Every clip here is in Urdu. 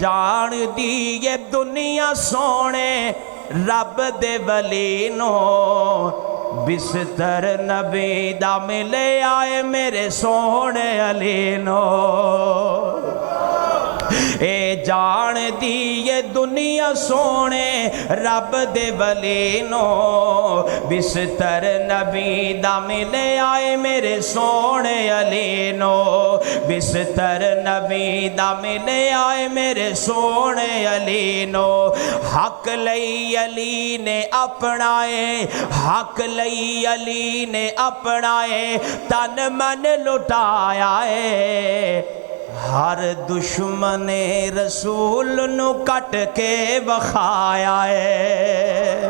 جان دی یہ دنیا سونے رب دے ولی نو بستر نبی دا ملے آئے میرے سونے علی نو اے جان دی یہ دنیا سونے رب دے ولی نو بستر نبی دا ملے آئے میرے سونے علی نو بستر نبی دا ملے آئے میرے سونے علی نو حق لئی علی نے اپنائے حق لئی علی نے اپنائے تن من لٹایا ہے ہر دشمن رسول نو کٹ کے وکھایا ہے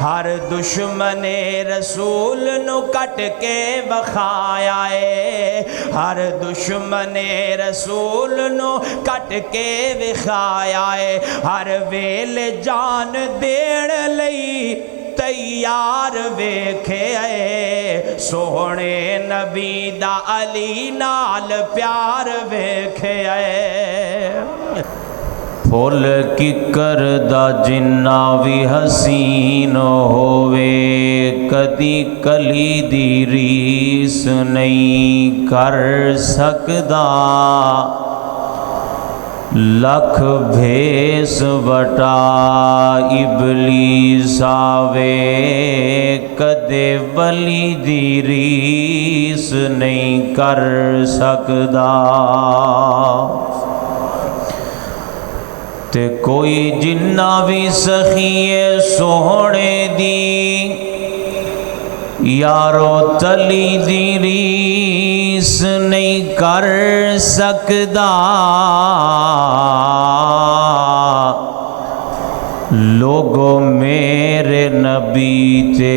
ہر دشمن رسول نو کٹ کے وکھایا ہے ہر دشمن رسول نو کٹ کے وکھایا ہے ہر ویل جان دین لئی تیار ویکھے اے سونے نبی دا علی نال پیار ویکھے اے پھول ککر دا جنہ وی حسین ہووے کدی کلی دی ریس نہیں کر سکدا لکھ بھیس وٹا ابلیس آوے کدے ولی دی ریس نہیں کر سکدا تے کوئی جنہ بھی سخیے سونے دی یارو تلی دی ریس نہیں کر سکدا لوگو میرے نبی تے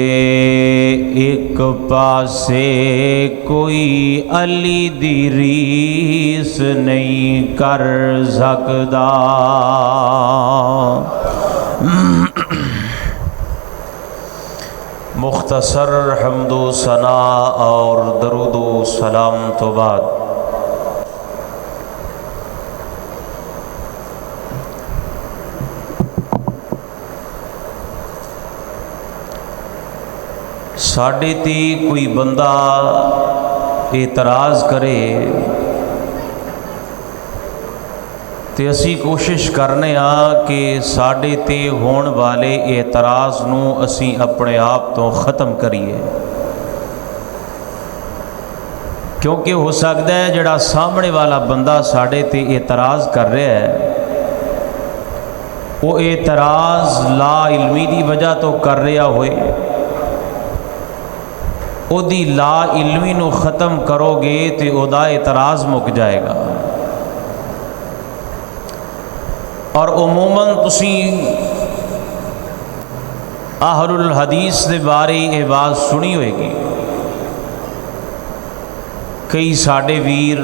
ایک پاسے کوئی علی دی ریس نہیں کر سکدا مختصر حمد و ثنا اور درود و سلام تو بعد ساڑھے تی کوئی بندہ اعتراض کرے تے اسی کوشش کرنے کہ ساڑھے تے ہون والے اعتراض نو اسی اپنے آپ تو ختم کریے کیونکہ ہو سکتا ہے جڑا سامنے والا بندہ ساڑھے تے اعتراض کر رہا ہے وہ اعتراض لا علمی دی وجہ تو کر رہا ہوئے او دی لا علمی نو ختم کرو گے تے او دا اعتراض مک جائے گا اور عموماً تسی اہل الحدیث دے بارے یہ بات سنی ہوئے گی کئی ساڑے ویر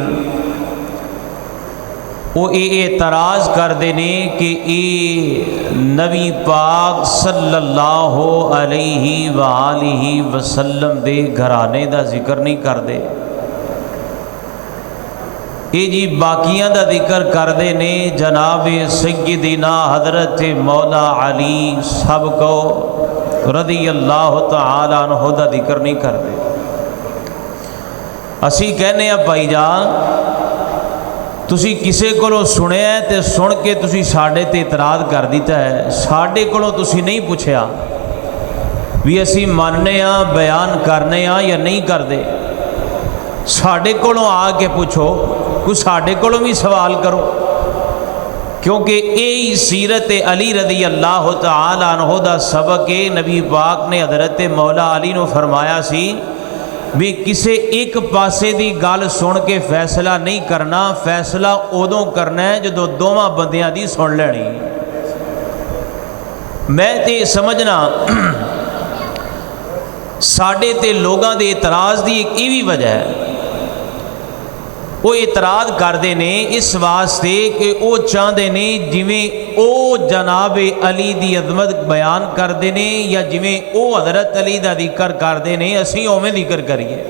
وہ اعتراض کر دینے کہ اے نبی پاک صلی اللہ علیہ وآلہ وسلم دے گھرانے دا ذکر نہیں کر دے اے جی باقیاں دا ذکر کر دے نے جناب سیدنا حضرت مولا علی سب کو رضی اللہ تعالی عنہ دا ذکر نہیں کر دے اسی کہنے ہیں بھائی جان تسی کسے کولوں سنے ہیں تے سن کے تسی ساڑھے تے اعتراض کر دیتا ہے ساڑھے کولوں تسی نہیں پوچھیا بھی اسی ماننے ہاں بیان کرنے ہاں یا نہیں کر دے ساڑھے کولوں آ کے پوچھو کچھ ساڑھے کولوں بھی سوال کرو کیونکہ اے سیرت علی رضی اللہ تعالی عنہ دا سبق نبی پاک نے حضرت مولا علی نو فرمایا سی بھی کسے ایک پاسے دی گل سن کے فیصلہ نہیں کرنا فیصلہ ادوں کرنا ہے جدو دوواں بندیاں دی سن لینی میں تے سمجھنا ساڑھے تے لوگاں دے اعتراض دی ایک ایوی وجہ ہے وہ اعتراض کردے نے اس واسطے کہ وہ چاہتے نے جویں او جناب علی دی عظمت بیان کردے نے یا جویں او حضرت علی دا ذکر کردے نے اسی اوویں ذکر کریے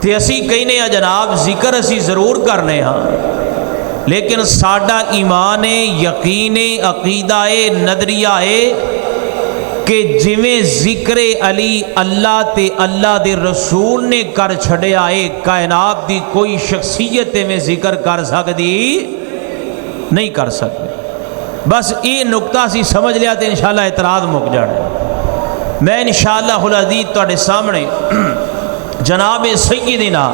تے اسی کہنے جناب ذکر اسی ضرور کرنے ہاں لیکن ساڈا ایمان ہے، یقین ہے، عقیدہ ہے، نظریہ ہے کہ جویں ذکر علی اللہ تے اللہ دے رسول نے کر چھڑیا ہے، کائنات دی کوئی شخصیت میں ذکر کر سکتی نہیں کر سکتے۔ بس یہ نقطہ سی سمجھ لیا تو انشاءاللہ اعتراض مک جانا ہے۔ میں انشاءاللہ العزیز تواڈے سامنے جناب سیدنا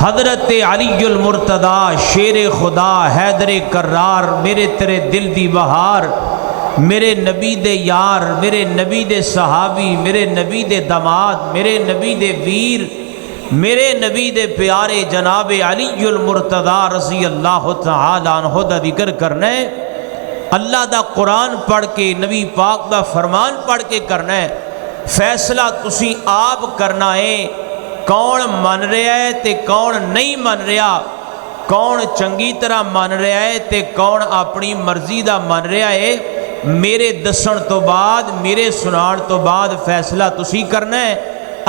حضرت علی المرتضی شیر خدا حیدر کرار، میرے تیرے دل دی بہار، میرے نبی دے یار، میرے نبی دے صحابی، میرے نبی دے داماد، میرے نبی دے ویر، میرے نبی دے پیارے جناب علی المرتضی رضی اللہ تعالی عنہ دا ذکر کرنا ہے۔ اللہ دا قرآن پڑھ کے، نبی پاک دا فرمان پڑھ کے کرنا ہے۔ فیصلہ تسی آپ کرنا ہے کون من رہا ہے تے کون نہیں من رہا، کون چنگی طرح من رہا ہے تے کون اپنی مرضی دا من رہا ہے۔ میرے دسن تو بعد، میرے سنان تو بعد فیصلہ تسی کرنا ہے۔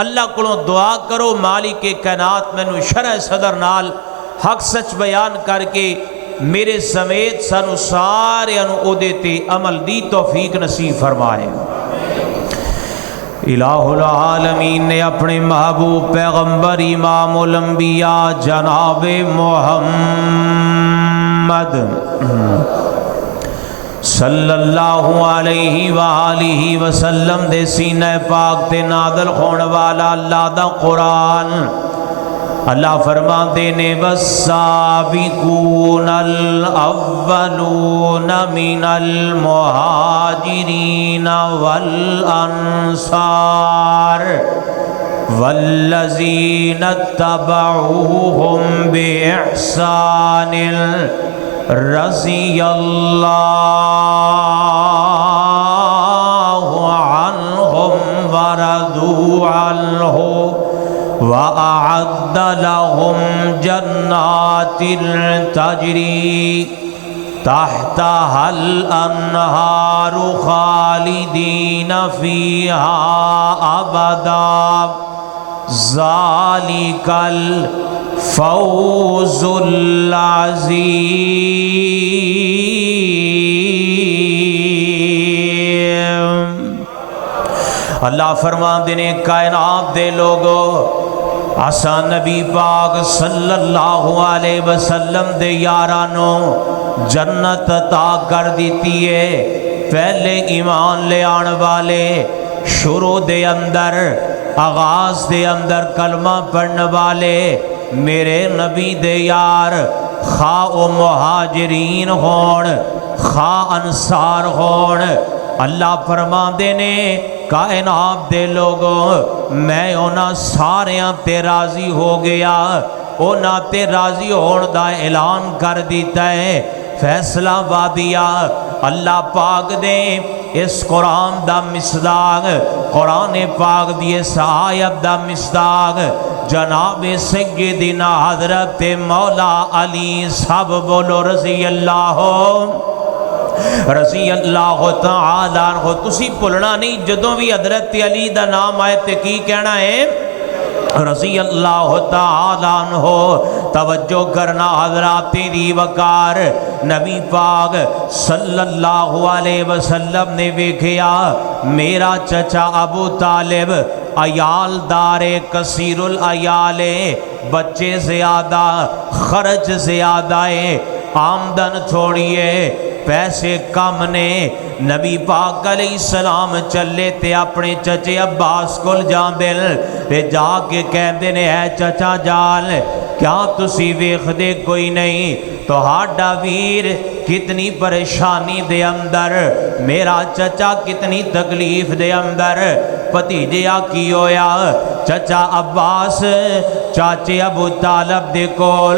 اللہ کو دعا کرو مالک کائنات مینوں شرح صدر نال حق سچ بیان کر کے میرے سمیت سانو سارے او دے تے عمل دی توفیق نصیب فرمائے۔ الہ العالمین نے اپنے محبوب پیغمبر امام الانبیاء جناب محمد صلی اللہ علیہ وآلہ وسلم دے سینہ پاک تے نازل ہون والا اللہ دا قرآن، اللہ فرماتے نے والسابقون الاولون من المہاجرین والانصار والذین اتبعوهم بإحسان رضی اللہ عنہم ورضوا عنہ وَأَعَدَّ لَهُمْ جَنَّاتٍ تَجْرِي تَحْتَهَا الْأَنْهَارُ خَالِدِينَ فِيهَا أَبَدًا ذَلِكَ الْفَوْزُ الْعَظِيمُ۔ اللہ فرماندے نے کائنات دے لوگو، آسان نبی پاک صلی اللہ علیہ وسلم دے یارانو جنت عطا کر دیتی ہے۔ پہلے ایمان لے آن والے، شروع دے اندر، آغاز دے اندر کلمہ پڑھنے والے میرے نبی دے یار، خواہ و مہاجرین ہون خواہ انصار ہون، اللہ فرماندے نے کائنات دے لوگوں میں اونا ساریاں تے راضی ہو گیا، اونا تے راضی ہون دا اعلان کر دیتا ہے، فیصلہ وادیا اللہ پاک دے اس قرآن دا مصداق، قرآن پاک دی اس آیت دا مصداق جناب سیدنا حضرت مولا علی صاحب بولو رضی اللہ رضی اللہ تعالیٰ عنہ۔ تسی بھولنا نہیں جدوں بھی حضرت علی دا نام آئے تے کی کہنا ہے رضی اللہ تعالیٰ عنہ۔ توجہ کرنا حضرات دی وقار، نبی پاک صلی اللہ علیہ وسلم نے ویکھیا میرا چچا ابو طالب عیال دار کثیر العیال، بچے زیادہ، خرچ زیادہ ہے، آمدن تھوڑی ہے، پیسے کم نے۔ نبی پاک علیہ السلام چلے تے اپنے چچے عباس کول جاندے تے جا کے کہندے نے اے چچا جان کیا تسی ویکھدے کوئی نہیں تہاڈا ویر کتنی پریشانی دے اندر، میرا چچا کتنی تکلیف دے اندر۔ بھتیجیا کی ہویا؟ چچا عباس چاچے ابو طالب دے کول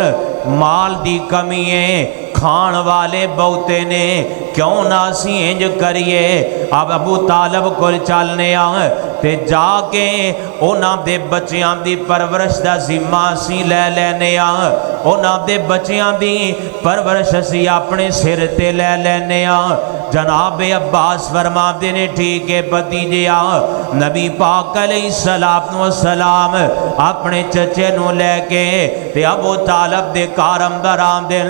مال دی کمی ہے، کھان والے بہتے نے، کیوں نہ سی انج کریے اب ابو طالب کو چلنے تے جا کے اونا دے بچیاں دی پرورش دا ذمہ سی لے لینے اونا دے بچیاں دی پرورش سی اپنے سر تے لے لینے جناب عباس فرماتے نے ٹھیک ہے بھتیجیا۔ نبی پاک علیہ السلام اپنے چچے نو لے کے تے ابو طالب دے کار اندر آمدن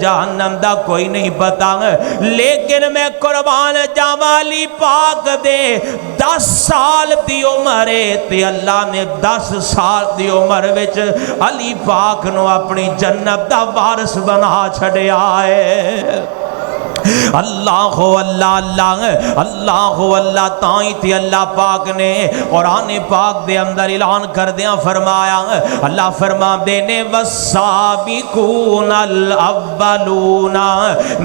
جہنم دا کوئی نہیں پتا، لیکن میں قربان جاواں علی پاک دے 10 سال دی عمر تے اللہ نے 10 سال دی عمر وچ علی پاک نو اپنی جنت دا وارث بنا چھڑیا ہے۔ اللہ اللہ اللہ اللہ تائیں تے اللہ پاک نے قرآن پاک دے اندر اعلان کر دیاں فرمایا، اللہ فرما دینے والسابقون الاولون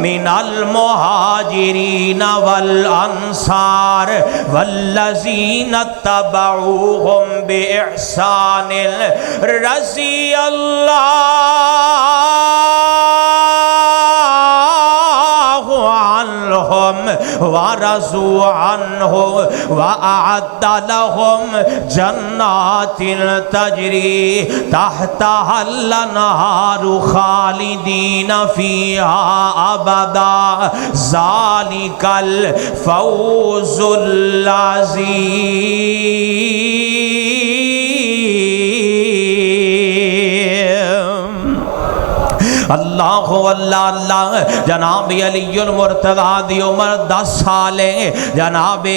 من المہاجرین والانصار والذین اتبعوہم باحسان رضی اللہ ورضوا عنہ وأعد لهم جنات تجری تحتها الانہار خالدین فیہا ابدا ذالک الفوز العظیم۔ اللہ اللہ اللہ، جناب علی المرتضیٰ دی عمر 10 سال ہے، جناب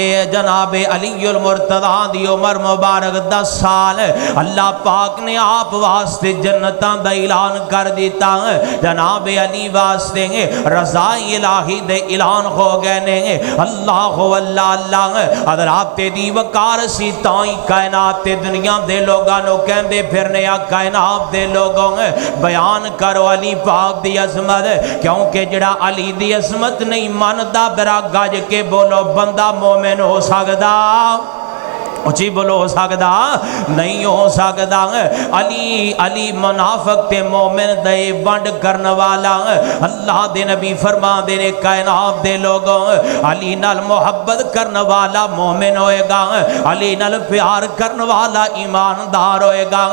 علی المرتضیٰ دی عمر مبارک 10 سال، اللہ پاک نے آپ واسطے جنتاں دا اعلان کر دیتا، جناب علی واسطے رضا الہی دے اعلان ہو گئے نے۔ اللہ اللہ اللہ، حضرات دی وقار سی تائیں کائنات تے دنیا دے لوگاں نو کہندے پھرنے آ کائنات دے لوگوں بیان کرو علی پاک دی عظمت، کیونکہ جڑا علی دی عظمت نہیں مندا برا گج کے بولو بندہ مومن ہو سکدا؟ اچھی بولو ہو سکدا؟ نہیں ہو سکدا۔ علی منافق تے مومن دے ونڈ کرن والا، اللہ دے نبی فرما دے نے کائنات دے لوگوں علی نال محبت کرن والا مومن ہوئے گا، علی نال پیار کرن والا ایماندار ہوئے گا،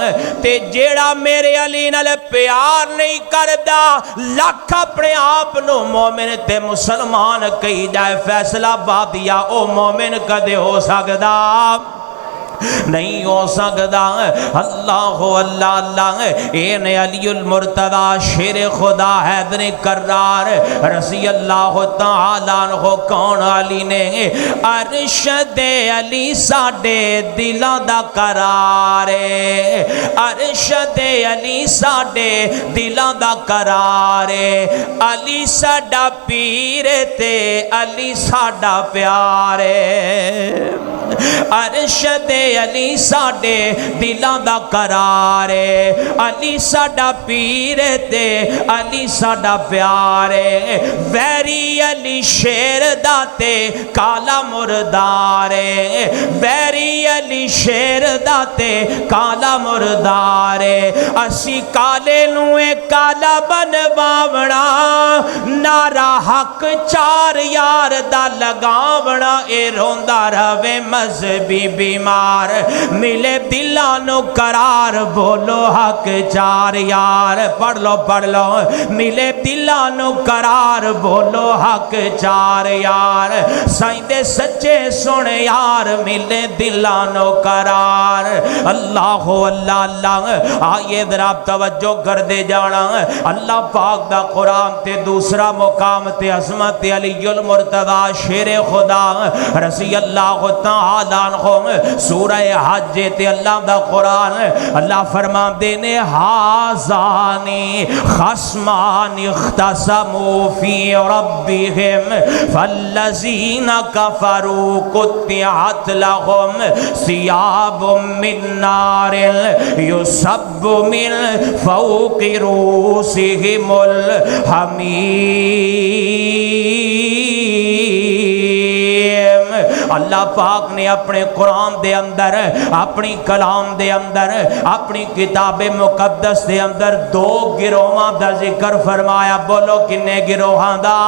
تے جیڑا میرے علی نال پیار نہیں کردا لکھ اپنے آپ نو مومن تے مسلمان کہی جائے فیصلہ بادیا او مومن کدے ہو سکدا؟ نہیں ہو سکتا۔ اللہ اللہ اللہ، این علی المرتضیٰ شیر خدا حیدر کرار رضی اللہ تعالیٰ عنہ کون علی نے ارشد علی ساڈے دلاں دا قرار، ارشد علی ساڈے دلاں دا قرار، علی ساڈا پیر تے علی ساڈا پیار، ارشد علی ساڈے دلاں دا قرار، علی ساڈا پیر تے علی ساڈا پیار، ویری علی شیر دا تے کالا مردار، ویری علی شیر دا تے کالا مردار، اسی کالے نوے کالا بنواونا، نارا حق چار یار دا لگاونا، اے روندا رہے مذہبی بیمار، ملے دلانو قرار بولو حق چار یار، پڑھ لو ملے دلانو قرار بولو حق چار یار، سائندے سچے سنے یار ملے دلانو قرار۔ اللہ اللہ اللہ، آئیے ذرا توجہ کر دے جانا، اللہ پاک دا قرآن تے دوسرا مقام تے عظمت علی المرتضیٰ شیر خدا رضی اللہ تعالیٰ عنہ سورہ حج تے اللہ دا قرآن اللہ فرما دینے ہازانی خصمان اختصموا فی ربہم فالذین کفروا قطعت لهم ثیاب من نار یصب من فوق رؤوسہم الحمیم۔ اللہ پاک نے اپنے قرآن دے اندر، اپنی کلام دے اندر، اپنی کتاب مقدس دے اندر 2 گروہاں دا ذکر فرمایا، بولو کنے گروہاں دا؟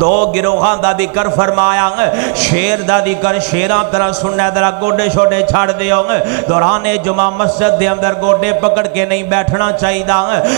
دو گروہاں دا ذکر فرمایا شیر دا ذکر شیراں طرح سننا ذرا گوڈے چھوٹے چھڑ دیو دوران جمعہ مسجد دے اندر گوڈے پکڑ کے نہیں بیٹھنا چاہیے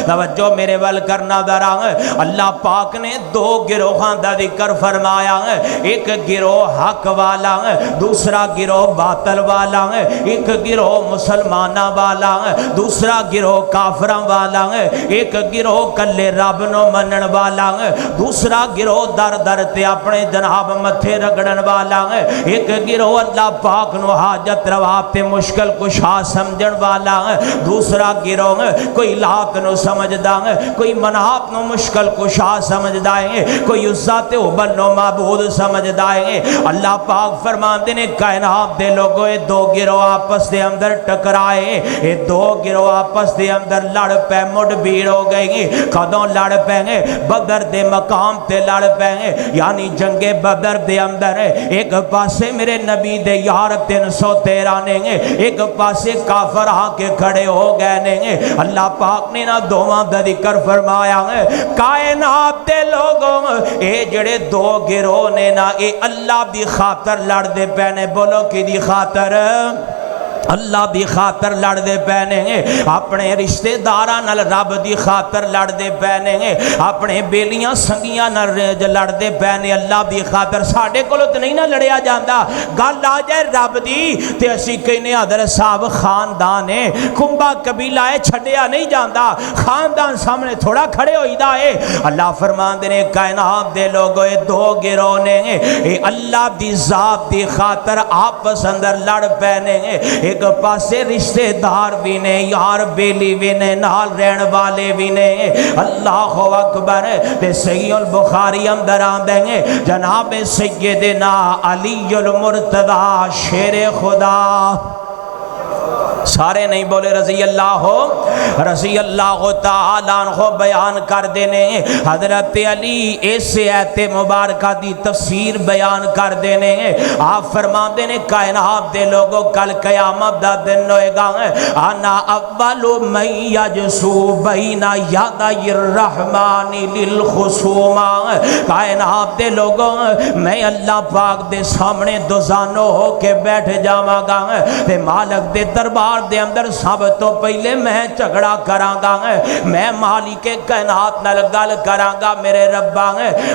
توجہ میرے ول کرنا ذرا اللہ پاک نے دو گروہاں دا ذکر فرمایا ایک گروہ حق والا دوسرا گروہ باطل والا ایک گروہ مسلمانہ والا دوسرا گروہ کافراں والا ایک گروہ کلے رب نو منن والا دوسرا گروہ در در تے اپنے جناب متھے رگڑن والا ایک گروہ اللہ پاک نو حاجت روا تے مشکل کشا سمجھن والا دوسرا گروہ کوئی لات نو سمجھدا کوئی منات نو مشکل کشا سمجھدا ہے کوئی عزا تے حبل نو معبود سمجھدا ہے اللہ پاک فرماندے نے کائنات دے لوگوں یہ دو گروہ آپس دے اندر ٹکرائے یہ دو گروہ آپس دے اندر لڑ پہ مڈ بھیڑ ہو گئی کدوں لڑ پہ بدر دے مقام تے لڑ پہ یعنی جنگ بدر دے اندر ایک پاسے میرے نبی دے یار 313 نے ایک پاسے کافر آ کے کھڑے ہو گئے نے اللہ پاک نے نہ دوواں دا ذکر فرمایا کائنات دے لوگوں اے جڑے دو گروہ نے نا اے اللہ دی خاطر لڑ دے پینے بولو کی دی خاطر اللہ دی خاطر لڑ دے پینے اپنے رشتے داراں نال رب دی خاطر لڑ دے پینے اپنے بیلیاں سنگیاں نال لڑ دے پینے اللہ دی خاطر ساڈے کولوں تے نہیں نہ لڑیا جاندا گل آ جائے رب دی تے اسی کہنے حضرت صاحب خاندان ہے کھمبا قبیلہ ہے چھڈیا نہیں جاندا خاندان سامنے تھوڑا کھڑے ہوئیدا ہے اللہ فرماندے نے کائنات دے لوگوں دو گروہ نے اے اللہ دی ذات دی خاطر آپس اندر لڑ پینے ایک پاسے رشتے دار بھی نے یار بیلی بھی نے نال رہن والے بھی نے اللہ اکبر تے صحیح البخاری اندر آندیں گے جناب سیدنا علی المرتضی شیر خدا سارے نہیں بولے رضی اللہ تعالیٰ عنہ بیان کر دینے حضرت علی اس آیت مبارکہ دی تفسیر بیان کر دینے آپ فرما دینے کائنات دے لوگوں کل قیامت دا دن ہوئے گا انا اول من یجسو بین یدی الرحمن للخصومہ کائنات دے لوگوں میں اللہ پاک دے سامنے دوزانو ہو کے بیٹھ جاواں گا تے مالک دے دربار دے اندر سب تو پہلے میں جھگڑا کراں گا میں مالک کائنات نال گل کراں گا میرے ربا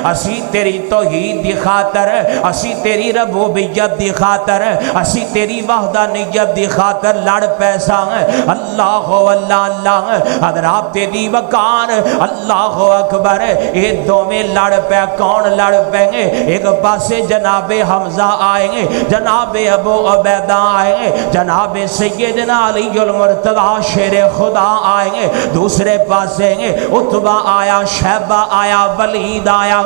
اسی تیری توحید دی خاطر اسی تیری ربوبیت دی خاطر اسی تیری وحدانیت دی خاطر لڑ پیسا اللہ اللہ حضرات دی وقار اللہ اکبر اے دوویں لڑ پے کون لڑ پے ایک پاسے جناب حمزہ آئیں گے جناب ابو عبیدہ آئیں گے جناب سیدنا علی المرتضی شیر خدا آئیں گے دوسرے پاسے عتبہ آیا شیبہ آیا ولید آیا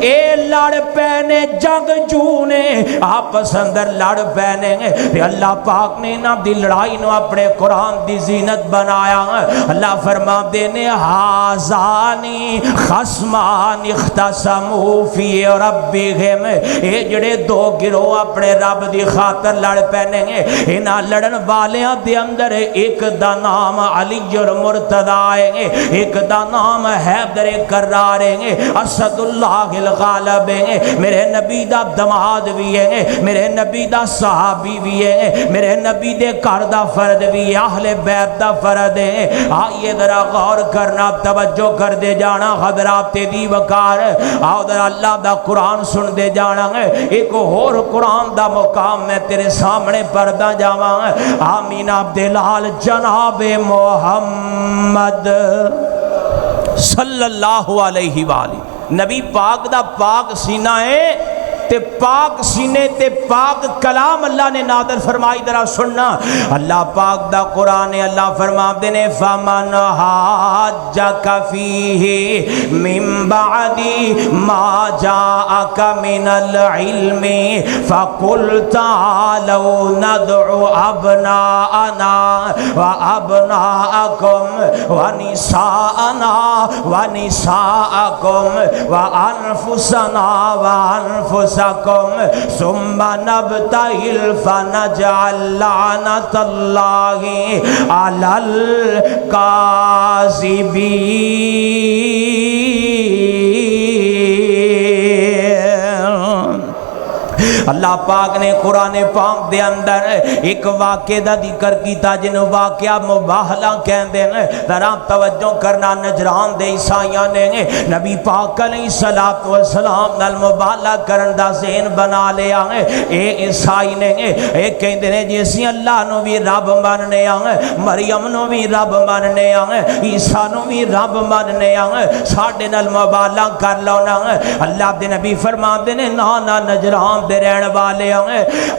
اے لڑ پینے جنگ جونے آپس اندر لڑ پینے تے اللہ پاک نے نہ دی لڑائی نو اپنے قرآن دی زینت بنایا اللہ فرما دینے حازانی خصمان اختصموا فی ربہم اے جڑے دو گروہ اپنے رب دی خاطر لڑ پینے انہاں لڑن والیاں دے اندر ایک دا نام علی المرتضی ہے ایک دا نام حیدر کرار ہے اسد اللہ الغالب ہے میرے نبی دا دماد بھی ہے میرے نبی دا صحابی بھی ہے میرے نبی دے گھر دا فرد بھی ہے اہل بیت دا فرد ہے آئیے ذرا غور کرنا توجہ کر دے جانا حضرات دی وقار آؤ ذرا اللہ دا قرآن سن دے جانا ایک اور قرآن دا مقام میں تیرے سامنے پردہ جاواں آمین عبداللال جناب محمد صلی اللہ علیہ وآلہ نبی پاک دا پاک سینہ ہے تے پاک سینے تے پاک کلام اللہ نے نادر فرمائی درہ سننا اللہ پاک دا قرآن اللہ فرما دینے فَمَنْ حَاجَّكَ فِيهِ مِن بَعْدِ مَا جَاءَكَ مِنَ الْعِلْمِ فَقُلْ تَعَالَوْا نَدْعُ أَبْنَاءَنَا وَأَبْنَاءَكُمْ وَنِسَاءَنَا وَنِسَاءَكُمْ وَأَنفُسَنَا وَأَنفُسَكُمْ ثم نبتهل فنجعل لعنة الله على الكاذبين اللہ پاک نے قرآن پاک دے اندر ایک واقعے دا ذکر کیتا جنہوں واقعہ مباہلہ کہندے ہیں. ذرا توجہ کرنا نجران دے عیسائیاں نے نبی پاک علیہ السلام نال مباہلہ کرن دا ذہن بنا لیا ہے. اے عیسائی نے اے کہندے نے جی اسی اللہ نو بھی رب ماننے آں, مریم نو بھی رب ماننے آں, عیسیٰ نو بھی رب ماننے آں, ساڈے نال مباہلہ کر لو نا. اللہ دے نبی فرما دے نے نا نا نجران دے رہن والے آں,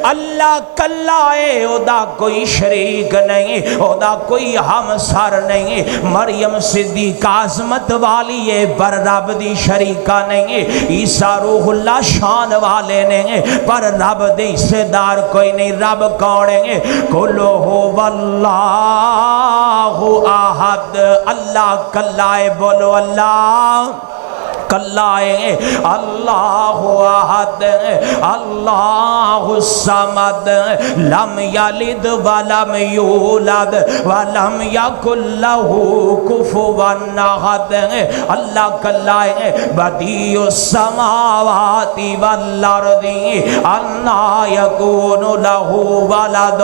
اللہ کلا ہے, او دا کوئی شریک نہیں, او دا کوئی ہمسر نہیں. مریم صدیقہ عظمت والی ہے پر رب دی شریکہ نہیں. عیسیٰ روح اللہ شان والے نہیں پر رب دی حصے دار کوئی نہیں. رب کون ہے؟ قل هو اللہ احد. اللہ کلا ہے, بولو اللہ کلا ہے. اللہ احد, اللہ الصمد, لم یلد ولم یولد ولم یکن لہ کفوا احد. اللہ کلا ہے. بدیع السماوات والارض انا یکون لہ ولد.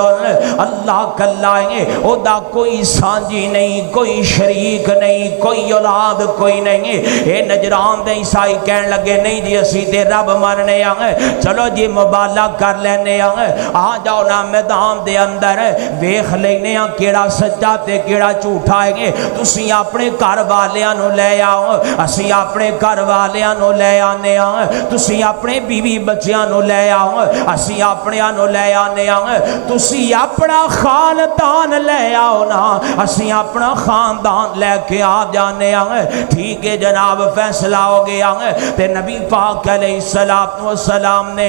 اللہ کلا ہے, او دا کوئی سانجی نہیں, کوئی شریک نہیں, کوئی اولاد کوئی نہیں. اے نجران دے عیسائی کہن لگے نہیں جی اسی تے رب ماننے آئے, چلو جی مبالہ کر لینے آئے, آ جاؤ نا میدان دے اندر ویخ لینے آئے کیڑا سچا تے کیڑا جھوٹا ہے. تسی اپنے گھر والیاں نو لے آؤ, اسی اپنے گھر والیاں نو لے آنے آئے. تسی اپنے بیوی بچیاں نو لے آؤ, اسی اپنے نو لے آنے آئے. تسی اپنا خاندان لے آؤ نا, اسی اپنا خاندان لے کے آ جانے آئے. ٹھیک ہے جناب, فیصلہ ہو گیا ہے. تے نبی پاک علیہ السلام نے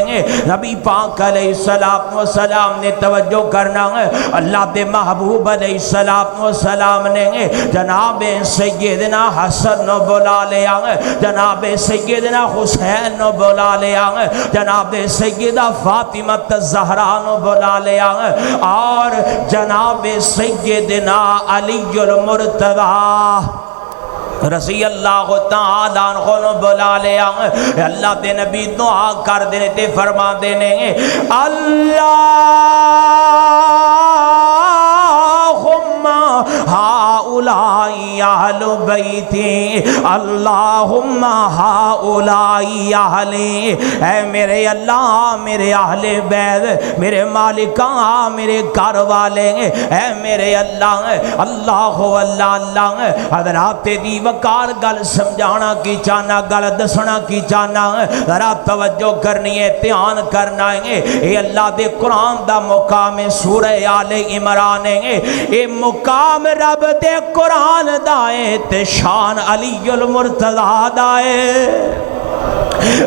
نبی پاک علیہ السلام نے توجہ کرنا ہے. اللہ دے محبوب علیہ السلام نے جناب سیدنا حسن نو بلا لیا ہے, جناب سیدنا حسین نو بلا لیا ہے, جناب سیدہ فاطمہ الزہرا نو بلا لیا ہے, اور جناب سیدنا علی المرتضی رضی اللہ تعالیٰ عنہ بلا لیا. اللہ دے نبی دعا کر دینے تے فرما دینے اللہم ہاؤلائی اہل بیتی, اللہم ہاؤلائی اہلی. اے میرے اللہ, میرے اہل بیت, میرے مالکاں, میرے گھر والے, اے میرے اللہ. اللہ اللہ اللہ. حضرات دی وقار گل سمجھانا کی چاہنا, گل دسنا کی چاہنا, ذرا توجہ کرنی ہے, دھیان کرنا ہے. اے اللہ دے قرآن دا مقام سورہ آل عمران ہے. اے مقام رب دے قرآن دائے تے شان علی المرتضی دائے.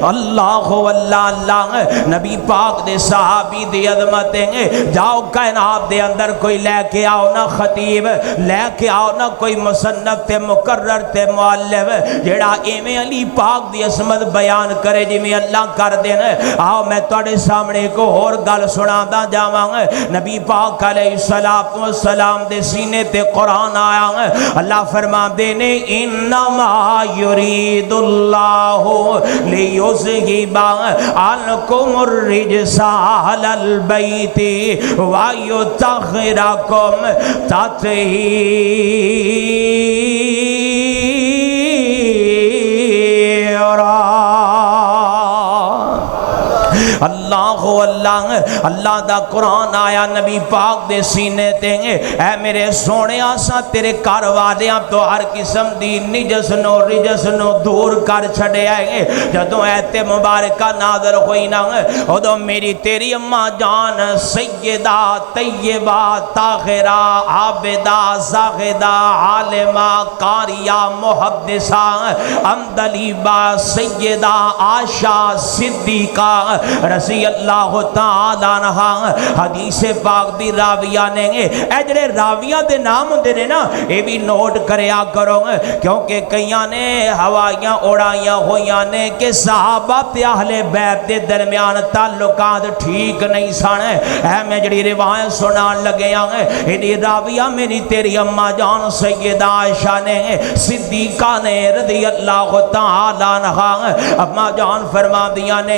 اللہ اللہ اللہ. نبی پاک دے صحابی دی عظمتیں, جاؤ کائنات دے اندر کوئی لے کے آؤ نا خطیب, لے کے آؤ نا کوئی مصنف تے مقرر تے معلم جیڑا ایمیں علی پاک دی عظمت بیان کرے جی میں اللہ کر دینا. آؤ میں توڑے سامنے کو اور گل سنا دا جاواں. نبی پاک علیہ السلام دے سینے تے قرآن آیا. اللہ فرما دینے انما یرید اللہ لیذہب عنکم الرجس اہل البیت ویطہرکم تطہیرا. اللہ اللہ. اللہ دا قرآن آیا نبی پاک دے سینے تے, اے میرے سونے آسا تیرے گھر والیاں تو ہر قسم دی نجس نو رجس نو دور کر چھڑے آئے. جدوں ایت مبارکہ نازل ہوئی نا, ادو میری تیری اماں جان سیدہ طیبہ طاہرہ عابدہ زاہدہ عالمہ قاریہ محدثہ اندلیبہ سیدہ عائشہ صدیقہ رضی اللہ تعالیٰ عنہ حدیث پاک دی راویہ نے, اے جڑے راویہ دے نام ہوندے نے نا, اے بھی نوٹ کریا کرو, کیونکہ کئیاں نے ہوائیاں اڑائیاں ہویاں نے کہ صحابہ تے اہل بیت دے درمیان تعلقات ٹھیک نہیں سن. اے میں جڑی روایت سنان لگے ہاں, ایڈی راویہ میری تیری اماں جان سیدہ عائشہ نے صدیقہ نے رضی اللہ تعالیٰ عنہ اماں جان فرما دیا نے,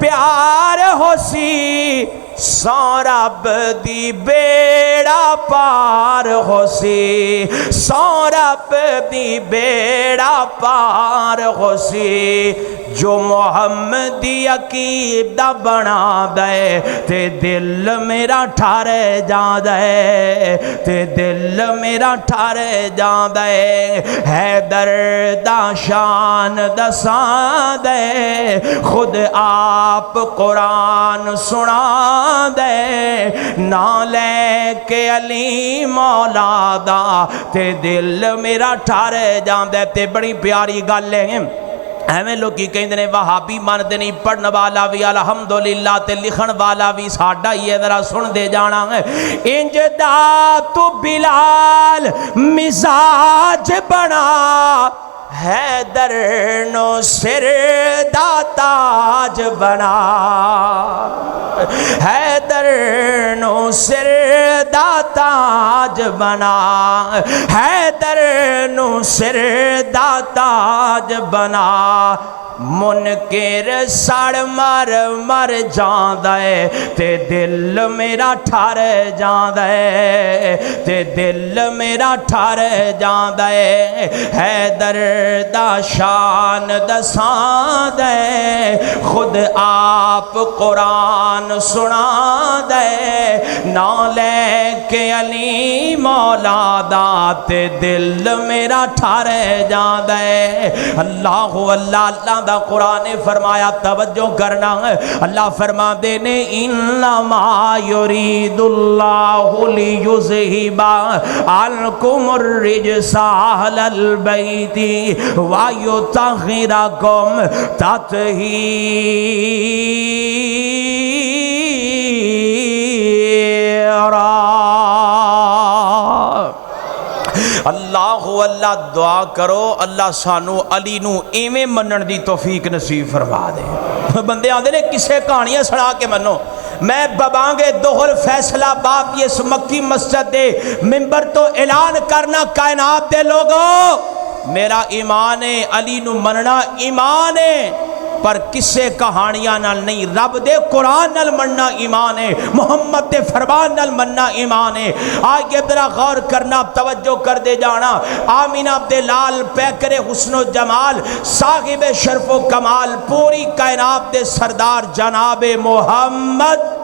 پیار ہو سی سو رب دی بیڑا پار ہو سی سو رب دی بیڑا پار ہو سی جو محمدی عقیدہ بنا دے تے دل میرا ٹھارے جان دے تے دل میرا ٹھارے جان دے حیدر دا شان دسان دے خود آپ قرآن سنا دے نہ لے کے علی مولا دا تے دل میرا ٹھارے جان دے تے بڑی پیاری گل ہے ایویں لوگی کہندے نے وہابی مانتے نہیں پڑھن والا بھی الحمدللہ تے لکھن والا بھی ساڈا ہی ہے ذرا سن دے جانا انج دا تو بلال مزاج بنا حیدر نو سر دا تاج بنا حیدر نو سر دا تاج بنا حیدر نو سر دا تاج بنا منکر سڑ مر مر جاندہ ہے تے دل میرا ٹھار جاندہ ہے تے دل میرا ٹھار جاندہ ہے حیدر دا شان دسان دے خود آپ قرآن سنا دے نہ لے کے علی مولا دا تے دل میرا ٹھار جاندہ ہے اللہ اللہ دا قرآن فرمایا توجہ کرنا اللہ فرما دینے انما یرید اللہ لیذہب عنکم الرجس اہل البیت ویطہرکم تطہیرا اللہ دعا کرو اللہ سانو علی نو ایویں منن دی توفیق نصیب فرما دے بندے آندے نے کسے کہانیاں سنا کے منو میں ببانگے دوہر فیصلہ باپ یہ مکی مسجد دے ممبر تو اعلان کرنا کائنات دے لوگوں میرا ایمان ہے علی نو مننا ایمان ہے پر کسے کہانیاں نال نہیں رب دے قرآن نال مننا ایمان ہے محمد دے فرمان نال مننا ایمان ہے آگے ذرا غور کرنا توجہ کر دے جانا آمینہ عبداللال پیکر حسن و جمال صاحب شرف و کمال پوری کائنات دے سردار جناب محمد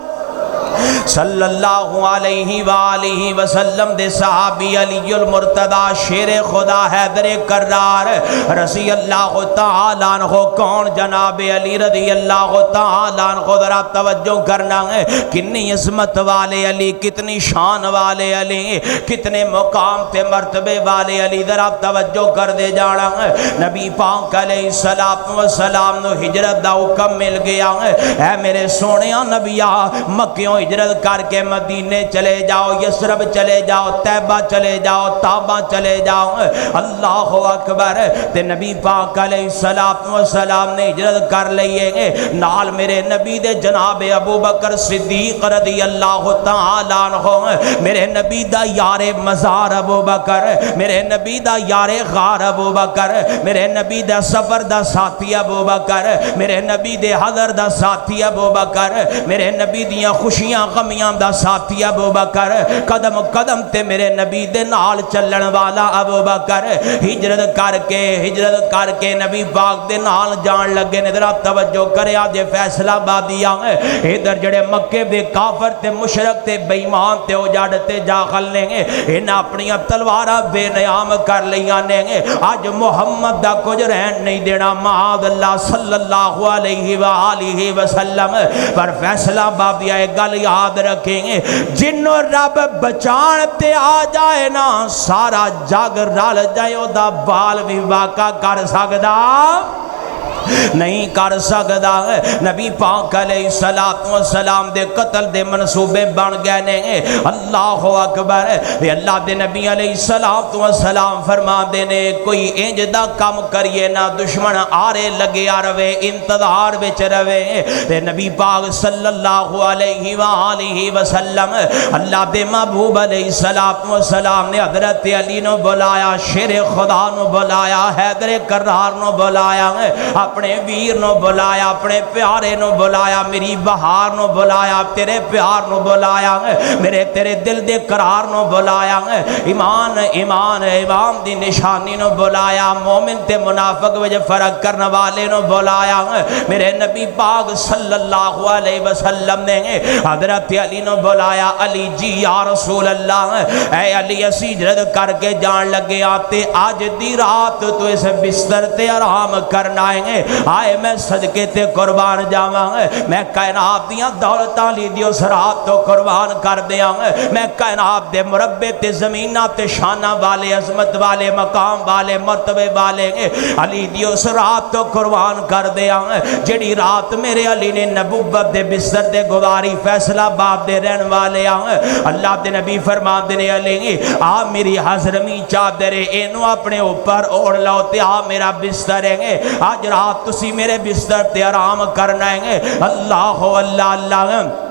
صلی اللہ علیہ وآلہ وسلم دے صحابی علی المرتضی شیر خدا حیدر کرار رضی اللہ تعالیٰ عنہ کون جناب علی رضی اللہ تعالیٰ عنہ ذرا توجہ کرنا کتنی عظمت والے علی کتنی شان والے علی کتنے مقام تے مرتبے والے علی ذرا توجہ کر دے جانا نبی پاک علیہ السلام نو ہجرت دا حکم مل گیا اے میرے سونیاں نبیہ مکیوں ہجرت کر کے مدینے چلے جاؤ یسرب چلے جاؤ طیبہ چلے جاؤ طابہ چلے جاؤ اللہ اکبر تے نبی پاک علیہ السلام نے ہجرت کر لئیے نال میرے نبی دے جناب ابو بکر صدیق رضی اللہ تعالیٰ عنہ میرے نبی دا یار مزار ابو بکر میرے نبی دا یار غار ابو بکر میرے نبی دا سفر دا ساتھی ابو بکر میرے نبی دے حضر دا ساتھی ابو بکر میرے نبی دیاں خوشیاں غمیاں دا ساتھی ابو بکر قدم قدم تے میرے نبی دے نال چلن والا ابو بکر ہجرت کر کے نبی پاک دے نال جان لگے نے ذرا توجہ کرے آج فیصلہ بادیاں ادھر جڑے مکے دے کافر تے مشرک تے بے ایمان تے اجاڑ تے جاخل نے انہاں اپنی تلوارا بے نیام کر لیاں نے آج محمد دا کچھ رہن نہیں دینا معاذ اللہ صلی اللہ علیہ وآلہ وسلم پر فیصلہ بادیاں گل یاد رکھیں جنوں رب بچان تے آ جائے نا سارا جگ رل جائے او دا بال بھی واقع کر سکدا نہیں کر سکدا نبی پاک علیہ السلام دے قتل دے منصوبے بن گئے نے اللہ اکبر اللہ دے نبی علیہ السلام فرما دے نے کوئی انج دا کام کریے نا دشمن آرے لگے روے انتظار وچ روے تے نبی پاک صلی اللہ علیہ وآلہ وسلم اللہ دے محبوب علیہ السلام نے حضرت علی نو بلایا شیر خدا نو بلایا حیدر کرار نو بلایا اپنے ویر نو بلایا اپنے پیارے نو بلایا میری بہار نو بلایا تیرے پیار نو بلایا میرے تیرے دل دے قرار نو بلایا ایمان ایمان ایمان دی نشانی نو بلایا مومن تے منافق وچ فرق کرنے والے نو بلایا میرے نبی پاک صلی اللہ علیہ وسلم نے حضرت علی نو بلایا علی جی یا رسول اللہ اے علی اسی ہجرت کر کے جان لگے آتے آج دی رات تو اس بستر تے آرام کرنا ہے آئے میں صدقے تے قربان جاواں میں کائنات دیاں دولتاں لی دیو سرات تو قربان کر دیاں میں کائنات دے مربع تے زمینہ تے شانہ والے عظمت والے مقام والے مرتبے والے علی دیو سرات تو قربان کر دیاں جڑی رات میرے علی نے نبوت دے بستر دے گواری فیصلہ باب دے رہن والے اللہ دے نبی فرما دینے علی آ میری حضرمی چادر اینو اپنے اوپر اوڑ لو تے آ میرا بستر ہے آج رات تسی میرے بستر تے آرام کرنا ہے اللہ اللہ اللہ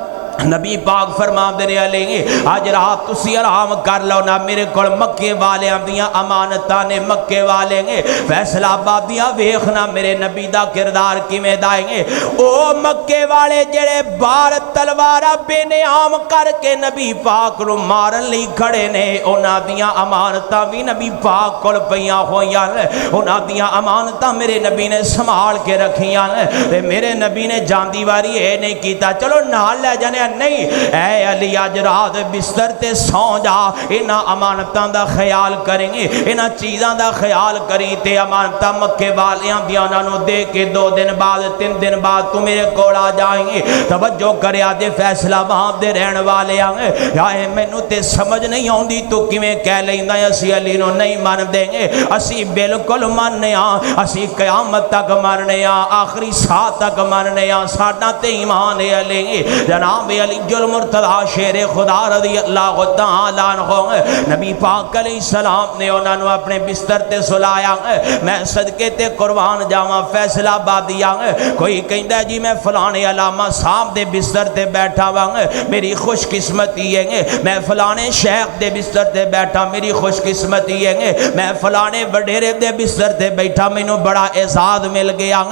نبی پاک فرما دینے علیہ آج رات تسی آرام کر لو نا میرے کول مکے والے دیاں امانتاں نے مکے والے فیصلہ آبادیاں ویکھنا میرے نبی دا کردار کیویں دا ہے او مکے والے جڑے بار تلوارا بے نیام کر کے نبی پاک نو مارن لئی کھڑے نے انہاں دیاں امانتاں بھی نبی پاک کول پیاں ہویاں انہاں دیاں امانتاں میرے نبی نے سنبھال کے رکھیاں تے میرے نبی نے جاندی واری اے نہیں کیتا چلو نال لے جانے نہیں اے علی آج رات بستر تے سو جا انہاں امانتاں دا خیال کریں گے انہاں چیزاں دا خیال کریں تے امانتاں مکے والیاں دیاں نانو دے کے 2 دن بعد 3 دن بعد تو میرے کول آ جائیں گے توجہ کرے آدھے فیصلہ وہاں دے رہن والے آئیں یا مینوں تے سمجھ نہیں آؤندی تو کیویں کہہ لیندہ اسی علی نو نہیں مان دیں گے اسی بالکل ماننے اسی قیامت تک ماننے آخری ساعت تک ماننے ساڈا تے ایمان ہے علی جناب علی المرتضی شیر خدا رضی اللہ تعالیٰ عنہ نبی پاک علیہ السلام نے انہوں نے اپنے بستر تے سلایا میں صدقے تے قربان جاواں فیصلہ بادیا کوئی کہندا جی میں فلانے علامہ صاحب دے بستر تے بیٹھا ہوا میری خوش قسمتی ہے میں فلانے شیخ دے بستر تے بیٹھا میری خوش قسمتی ہے میں فلانے وڈیرے دے بستر تے بیٹھا مینوں بڑا اعزاز مل گیا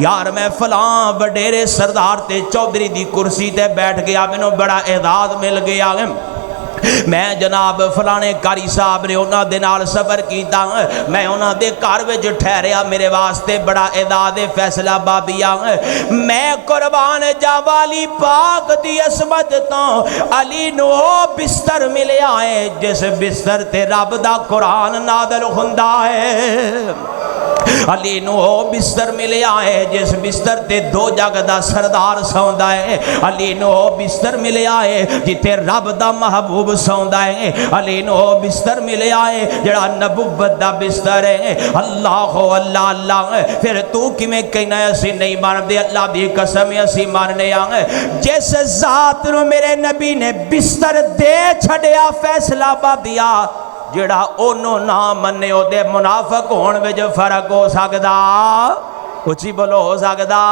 یار میں فلاں وڈیرے سردار تے چودھری دی کرسی تے بیٹھ گیا میں بڑا اعزاز مل گیا میں جناب فلانے کاری صاحب نے انہاں دے نال سفر کیتا میں انہاں دے گھر وچ ٹھہریا میرے واسطے بڑا اعزاز فیصلہ بابیا میں قربان جاوالی پاک دی عصمت تو علی نو بستر ملیا ہے جس بستر تے رب دا قرآن نازل ہوندا ہے علی نو بستر ملیا ہے جس بستر تے 2 جگ دا سردار سوندا ہے علی نو بستر ملیا ہے جتے رب دا محبوب سوندا ہے علی نو بستر ملیا ہے جڑا نبوت دا بستر ہے اللہ اللہ اللہ پھر تو کیویں کہنا اسی نہیں مانتے اللہ دی قسم اسی ماننے جس ذات نو میرے نبی نے بستر دے چھڈیا فیصلہ بادیا جڑا اونوں نہ مننے او دے منافق ہون وچ فرق ہو سکدا اچھی بولو ہو سکدا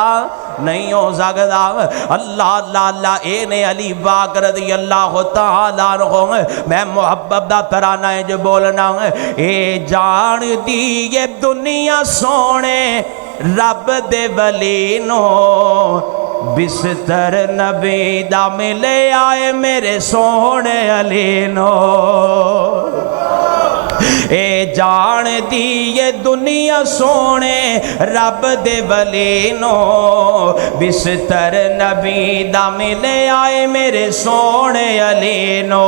نہیں ہو سکدا اللہ اللہ اللہ اے نے علی پاک رضی اللہ تعالیٰ عنہ میں محبت دا ترانہ ہے جو بولنا اے جان دی یہ دنیا سونے رب دے ولی نو بستر نبی دا ملے آئے میرے سونے علی نو اے جان دی یہ دنیا سونے رب دے ولی نو بستر نبی دا ملے آئے میرے سونے علی نو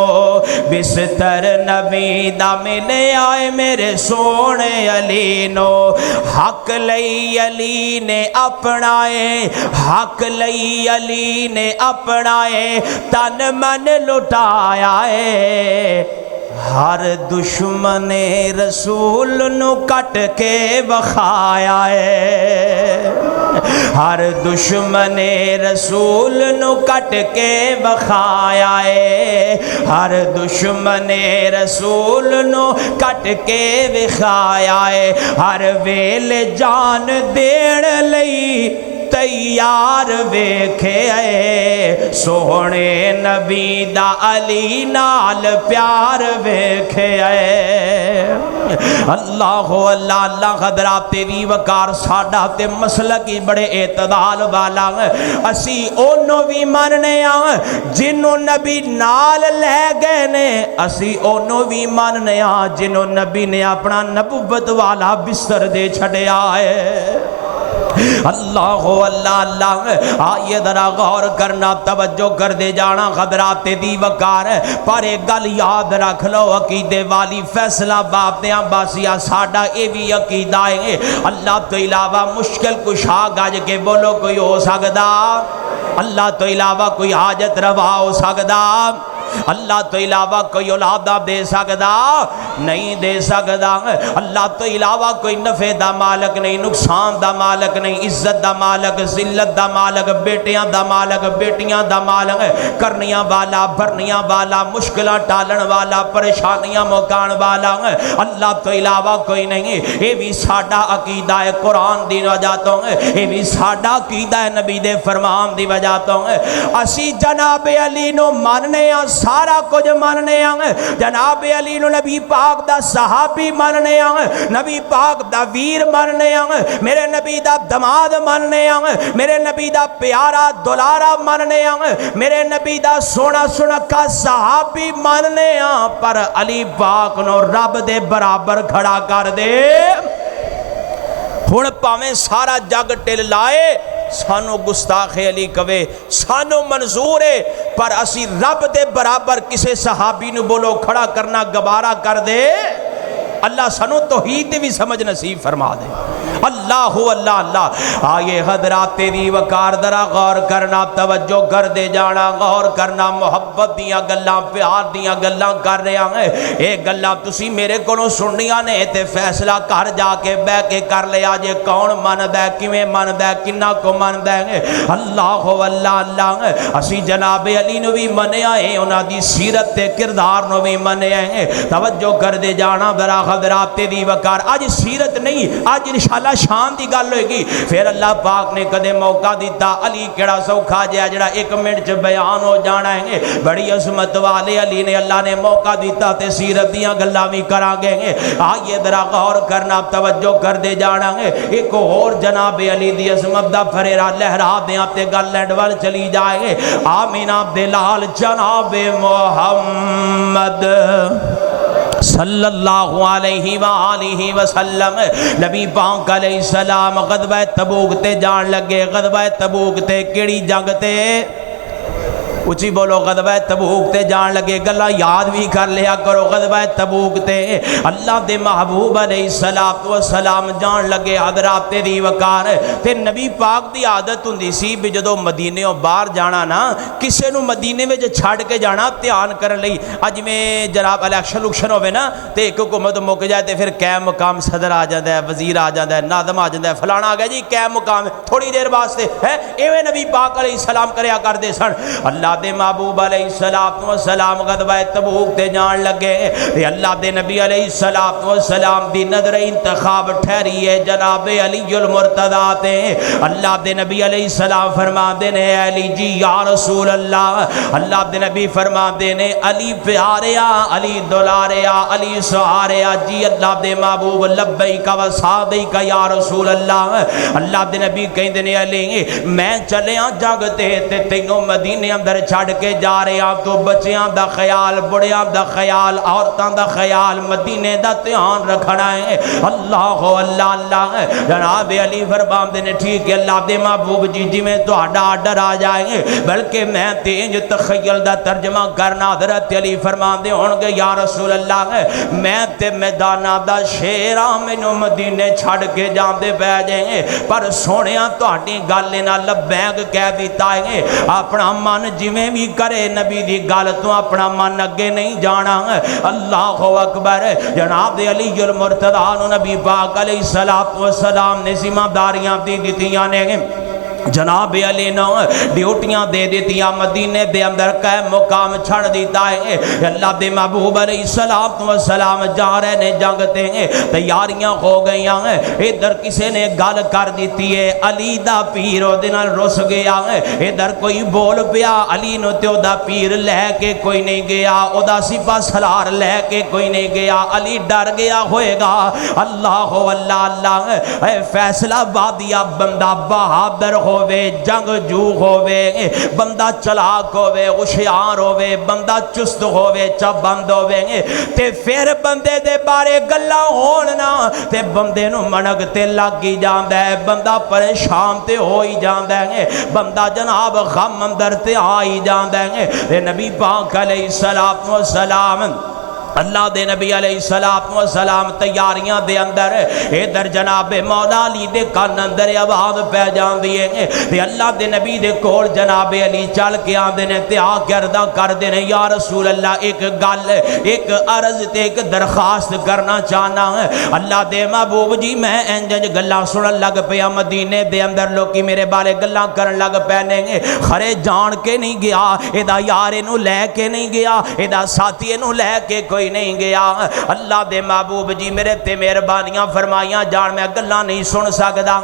بستر نبی دا ملے آئے میرے سونے علی نو حق لئی علی نے اپنائے حق لئی علی نے اپنائے تن من لٹایا ہے ہر دشمن رسول نو کٹ کے بخایا ہے ہر دشمن رسول نو کٹ کے بخایا ہے ہر دشمن رسول نو کٹ کے بخایا ہے ہر ویل جان دین لئی تیار ویکھے سونے نبی دا علی نال پیار ویکھے اللہ اللہ اللہ حضرات تیری وقار ساڈا تے مسلک بڑے اعتدال والا اسی اونوں بھی مننے جنوں نبی نال لے گئے نے اسی اونوں بھی مننے جنوں نبی نے اپنا نبوت والا بستر دے چھڑیا ہے اللہ اللہ اللہ آئیے ذرا غور کرنا توجہ کر دے جانا حضرات دی وقار پر ایک گل یاد رکھ لو عقیدے والی فیصلہ باب دے عباسیہ ساڈا اے بھی عقیدہ ہے اللہ تو علاوہ مشکل کشا گج کے بولو کوئی ہو سکدا اللہ تو علاوہ کوئی حاجت روا ہو سکدا اللہ تو علاوہ کوئی اولادہ دے سکدا نہیں دے سکدا اللہ تو علاوہ کوئی نفع دا مالک نہیں نقصان دا مالک نہیں عزت دا مالک ذلت دا مالک بیٹیاں دا مالک بیٹیاں دا مالک کرنیاں والا بھرنیاں والا مشکلہ ٹالن والا پریشانیاں مکان والا اللہ تو علاوہ کوئی نہیں یہ بھی ساڈا عقیدہ ہے قرآن دی وجہ تو یہ بھی ساڈا عقیدہ ہے نبی دے فرمان دی وجہ تو اسی جناب علی نو ماننے سارا کچھ ماننے جناب علی نو نبی پاک دا صحابی ماننے نبی پاک دا ویر ماننے میرے نبی دا دماد ماننے میرے نبی دا پیارا دلارا ماننے میرے نبی دا سونا سنکا صحابی ماننے پر علی پاک نو رب دے برابر کھڑا کر دے ہن پاویں سارا جگ ٹل لائے سانو گستاخ علی کوے سانو منظور ہے پر اسی رب دے برابر کسے صحابی نو بولو کھڑا کرنا گبارہ کر دے اللہ سانو توحید بھی سمجھ نصیب فرما دے اللہ اللہ اللہ آئیے حضرات تیری وقار درہ غور کرنا توجہ کر دے جانا غور کرنا محبت دیاں گلاں پیار دیاں گلاں کر رہے ہیں ایک گلاں تسی میرے کو سننیاں نے تے فیصلہ کر جا کے بے کے کر لیا جے کون من دے کیویں من دے کنہ کو من دے اللہ اللہ اللہ اسی جناب علی نو بھی منیا ہے انہاں دی سیرت تے کردار نو بھی منیا ہے توجہ کر دے جانا درہ حضرات تیری وقار آج سیرت نہیں آج انشاءاللہ شان دی گل ہوئے گی پھر اللہ پاک نے کدے موقع دیتا علی کیڑا سوکھا جیا جڑا ایک منٹ چ بیان ہو جانا ہے بڑی عظمت والے علی نے اللہ نے موقع دیتا تے سیرت دیاں گلاں وی کران گے آئیے ذرا غور کرنا توجہ کر دے جانا ہے ایک اور جناب علی دی عظمت دا پھریرا لہرا دیاں تے گل لینڈ وال چلی جائے آمین عبداللہ جناب محمد صلی اللہ علیہ وآلہ وسلم نبی پاک علیہ السلام غزوہ تبوک تے جان لگے غزوہ تبوک تے کیڑی جنگ تے اچھی بولو غزوہ تبوک تے جان لگے گلہ یاد بھی کر لیا کرو غزوہ تبوک تے اللہ دے محبوب علیہ السلام جان لگے حضرات تیری وقار تے نبی پاک دی عادت ہوندی سی بھی جدو مدینے اور باہر جانا نا کسے نو مدینے میں جو چھاڑ کے جانا تیان کر لئی اج میں جناب الیکشن لکشن ہوئے نا تے ایک حکومت موک جائے تے پھر قیم مقام صدر آ جاندہ ہے وزیر آ جاندہ ہے ناظم آ جاندہ ہے فلانا آ گیا جی قیم مقام تھوڑی دیر واسطے ہے ایویں نبی پاک علیہ السلام کریا کر دے سن اللہ دے محبوب علیہ السلام غزوہ تبوک تے جان لگے تے اللہ دے نبی علیہ السلام دی نظر انتخاب ٹھہری ہے جناب علی المرتضی تے اللہ دے نبی علیہ السلام فرما دے نے علی جی یا رسول اللہ دے نبی فرما دے نے علی پیاریا علی دلاریا علی سہاریا جی اللہ دے محبوب لبیک و صادق یا رسول اللہ دے نبی کہیں دے نے علی میں چلے جگ تے تینوں مدینے اندر چھڑ کے جا رہے ہیں تو بچیاں دا خیال بڑیاں دا خیال عورتاں دا خیال مدینے دا دھیان رکھنا ہے اللہ اللہ اللہ جناب علی فرماندے نے ٹھیک ہے اللہ دے محبوب جی جی میں تو آڈر آ جائیں بلکہ میں تینج تخیل دا ترجمہ کرنا حضرت علی فرماندے ہون گے یا رسول اللہ میں تے میدانہ دا شیراں مینوں مدینے چھڑ کے جاندے پہ جائیں پر سونیاں تو آٹی گالے نہ لبینگ کہہ دیتا ہے اپنا من جویں بھی کرے نبی دی گل تو اپنا من اگے نہیں جانا اللہ اکبر جناب علی المرتضی نبی پاک علیہ السلام نے ذمہ داریاں دی دتیاں نے جناب علی نے ڈیوٹیاں دے دیتیاں مدینے دے اندر قائم مقام چھڑ دیتا ہے اللہ دے محبوب علیہ السلام جا رہے نے جنگ تے تیاریاں ہو گئی ہیں ادھر کسی نے گل کر دیتی ہے علی دا پیر او دے نال رس گیا ادھر کوئی بول پیا علی نو تے او دا پیر لے کے کوئی نہیں گیا او دا سپہ سالار لے کے کوئی نہیں گیا علی ڈر گیا ہوئے گا اللہ اللہ فیصلہ بادیا بندہ بہادر ہووے جنگ جو ہووے بندہ چلاک ہووے ہوشیار ہووے بندہ چست ہووے چابند ہووے تے پھر بندے دے بارے گلاں ہون نا تے بندے نو منگ تے لگی جاندا ہے بندہ پریشان تے ہوئی جاندا ہے بندہ جناب غم اندر تے آئی جاندا ہے تے نبی پاک علیہ السلام اللہ دے نبی علیہ السلام تیاریاں دے اندر ادھر جناب مولا علی دے کان اندر آواز پہ جان دیے تے اللہ دے نبی دے کول جناب علی چل کے آندے نے تے آ کے عرض کر دے نے یا رسول اللہ ایک گل ایک عرض تے ایک درخواست کرنا چاہنا اللہ دے محبوب جی میں انج گلاں سنن لگ پیا مدینے دے اندر لوکی میرے بارے گلاں کرن لگ پے نے خرے جان کے نہیں گیا ادا یار نو لے کے نہیں گیا ادا ساتھی نو لے کے کوئی نہیں گیا اللہ دے محبوب جی میرے تے مہربانیاں فرمائیاں جان میں گلاں نہیں سن سکدا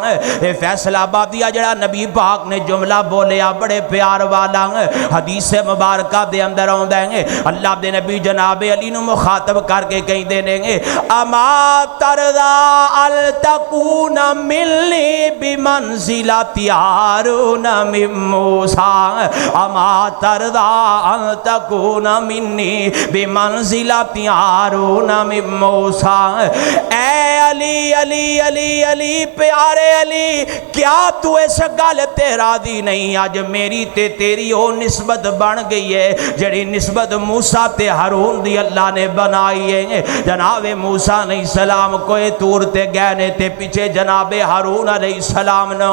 فیصلہ بادیا جڑا نبی پاک نے جملہ بولیا بڑے پیار والا حدیث مبارکہ دے اندر آندا ہے اللہ دے نبی جناب علی نو مخاطب کر کے کہندے نے اما ترضا التکون ملی بمنزلۃ ہارون من موسیٰ اما ترضا التکون منی بمنزلۃ ہارون من موسیٰ اے علی علی علی علی پیارے علی کیا تو اس گل تے راضی نہیں آج میری تے تیری او نسبت بن گئی ہے جڑی نسبت موسیٰ تے ہارون دی اللہ نے بنائی ہے جناب موسیٰ علیہ السلام کوئی طور تے گئے تے پیچھے جناب ہارون علیہ السلام نے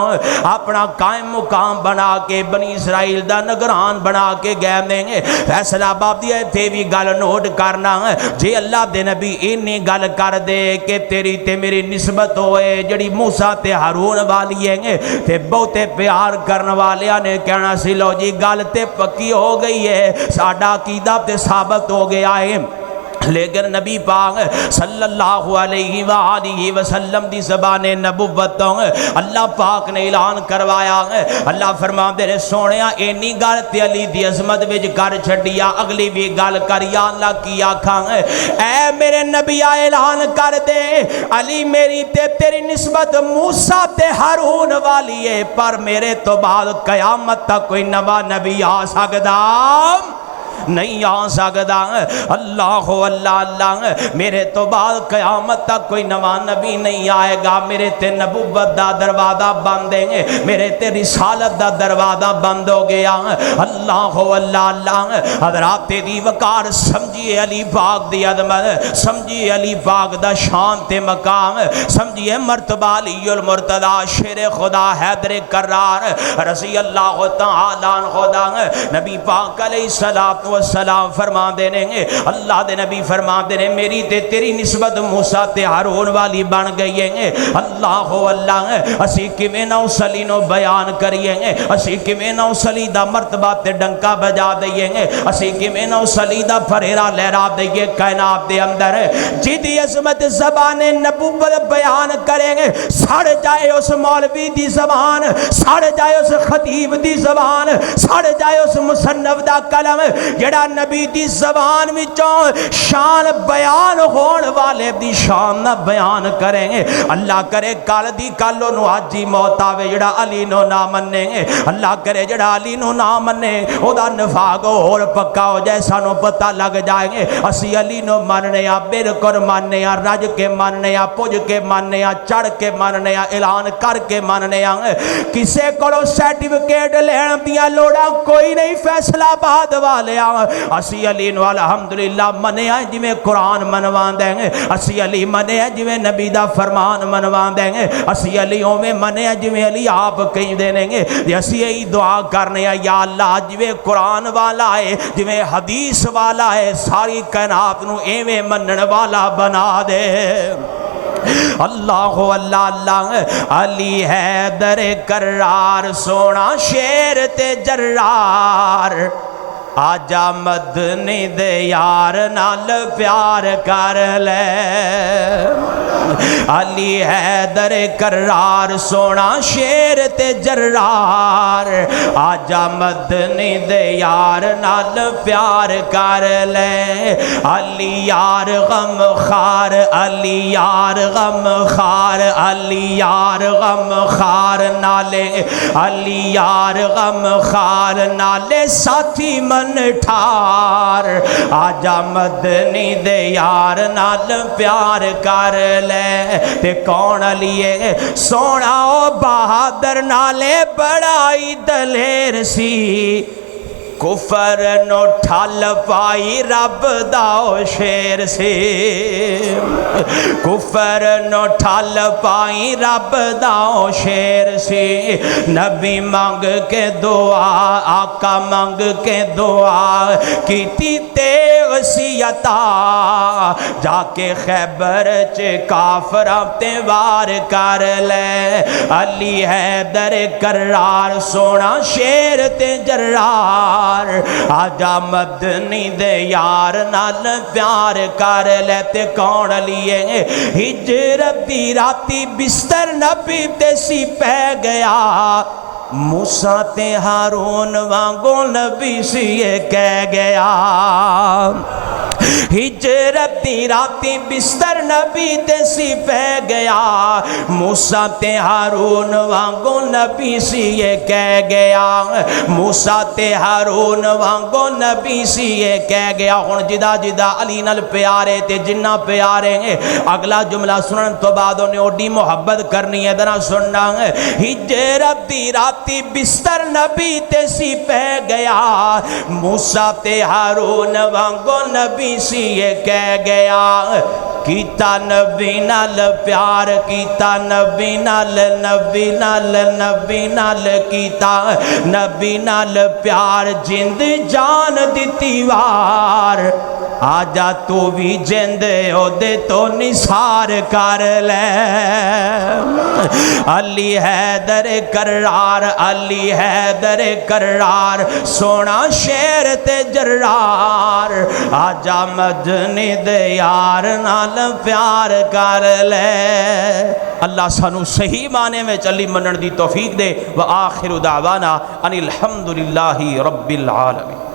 اپنا قائم مقام بنا کے بنی اسرائیل دا نگران بنا کے گئے دیں گے فیصلہ باب دیا تے بھی گل نوٹ کرنا جی اللہ دے نبی انی گل کر دے کہ تیری تے میری نسبت ہوئے جڑی موسیٰ تے ہارون والی ہے تے بہتے پیار کرن والیاں نے کہنا سی لو جی گل تے پکی ہو گئی ہے ساڈا عقیدہ تے ثابت ہو گیا ہے لیکن نبی پاک صلی اللہ علیہ وآلہ وسلم دی زبان نبوت اللہ پاک نے اعلان کروایا اللہ فرماندے نے سونیا اینی گل تے علی دی عظمت وچ کر چھڈیا اگلی بھی گل کر یا اللہ کی آکھاں اے میرے نبی اعلان کر دے علی میری تے تیری نسبت موسیٰ تے ہارون والی ہے پر میرے تو بعد قیامت تک کوئی نواں نبی آ سکدا نہیں آ سکدا اللہ اللہ میرے تو بعد قیامت تک کوئی نواں نبی نہیں آئے گا میرے تے نبوت دا دروازہ بند ہے میرے تے رسالت دا دروازہ بند ہو گیا اللہ اللہ حضرات دی وقار سمجھیے علی پاک دی عظمت سمجھیے علی پاک دا شان تے مقام سمجھیے مرتبہ علی المرتضی شیر خدا حیدر کرار رضی اللہ تعالیٰ عنہ نبی پاک علیہ السلام والسلام فرما دینے اللہ دے نبی فرما دینے میری تے تیری نسبت موسیٰ تے ہارون والی بن گئی ہے اللہ اللہ اسی کیویں نوس علی نو بیان کریے اسی کیویں نوس علی دا مرتبہ تے ڈنکا بجا دئیے اسی کیویں نوس علی دا پھریرا لہرا دئیے کائنات دے اندر جدی عظمت زبان نبوت بیان کریں گے سڑ جائے اس مولوی دی زبان سڑ جائے اس خطیب دی زبان سڑ جائے اس مصنف دا قلم جڑا نبی دی زبان وچوں شان بیان ہون والے دی شان نہ بیان کریں گے اللہ کرے کل دی کلو نو آجی موت آوے جڑا علی نو نہ مننے گے اللہ کرے جڑا علی نو نہ مننے او دا نفاق اور پکا ہو جائے سانو پتہ لگ جائیں گے اسی علی نو مننے یا بالکل مننے یا رج کے مننے یا پج کے مننے یا چڑھ کے مننے یا اعلان کر کے مننے یا کسے کولو سرٹیفکیٹ لین دیاں لوڑاں کوئی نہیں فیصلہ باد والے اسی علی نو الحمدللہ منے ہیں جی میں قرآن منوان دیں گے اسی علی منے ہیں جی میں نبی دا فرمان منوان دیں گے اسی علیوں میں منے ہیں جی میں علی آپ کہیں دیں گے اسی یہی دعا کرنے ہیں یا اللہ جی میں قرآن والا ہے جی میں حدیث والا ہے ساری کائنات نو ایویں منن والا بنا دے اللہ اللہ اللہ علی حیدر کرار سونا شیر تے جرار آجا مدنی دے یار نال پیار کر لے علی حیدر کرار سونا شیر تے جرار آجا مدنی دے یار نال پیار کر لے علی یار غم خار علی یار غم خار علی یار غم خار نالے علی یار غم خار نالے ساتھی من ٹھار آجا مدنی دے یار نال پیار کر لے تے کون علیے سونا او بہادر نالے بڑائی دلیر سی کفر نو ٹھل پائی رب داؤ شیر سے کفر نو ٹھل پائی رب داؤ شیر سے نبی مانگ کے دعا آقا مانگ کے دعا کیتی تیغ سی عطا جا کے خیبر چے کافراں تے وار کر لے علی حیدر کرار سونا شیر تے جرار آجا مدنی دے یار نال پیار کر لیتے کون لیے ہجرت دی راتی بستر نبی تے سی پہ گیا موسیٰ تے ہارون وانگو نبی سی یہ کہہ گیا ہجرت دی راتی بستر نبی تے سی پہ گیا موسیٰ تے ہارون وانگو نبی سی یہ کہہ گیا موسیٰ تے ہارون وانگو نبی سی یہ کہہ گیا ہن جدا جدا علی نال پیارے تے جنہ پیارے ہیں اگلا جملہ سنن تو بعد انہیں اوڈی محبت کرنی ہے درہ سننا ہجرت دی راتی بستر نبی تے سی پہ گیا موسیٰ تے ہارون وانگو نبی سی یہ کہہ گیا کیتا نبی نال پیار کیتا نبی نال نبی نال نبی نال کیتا نبی نال پیار جند جان دیتی وار آجا تو بھی جند ہو دے تو نثار کر لے علی حیدر کرار علی حیدر کرار سونا شیر تے جرار آجا مدنی دے یار نال پیار کر لے اللہ سانو صحیح معنی میں چلی منن دی توفیق دے وآخر دعوانا ان الحمدللہ رب العالمین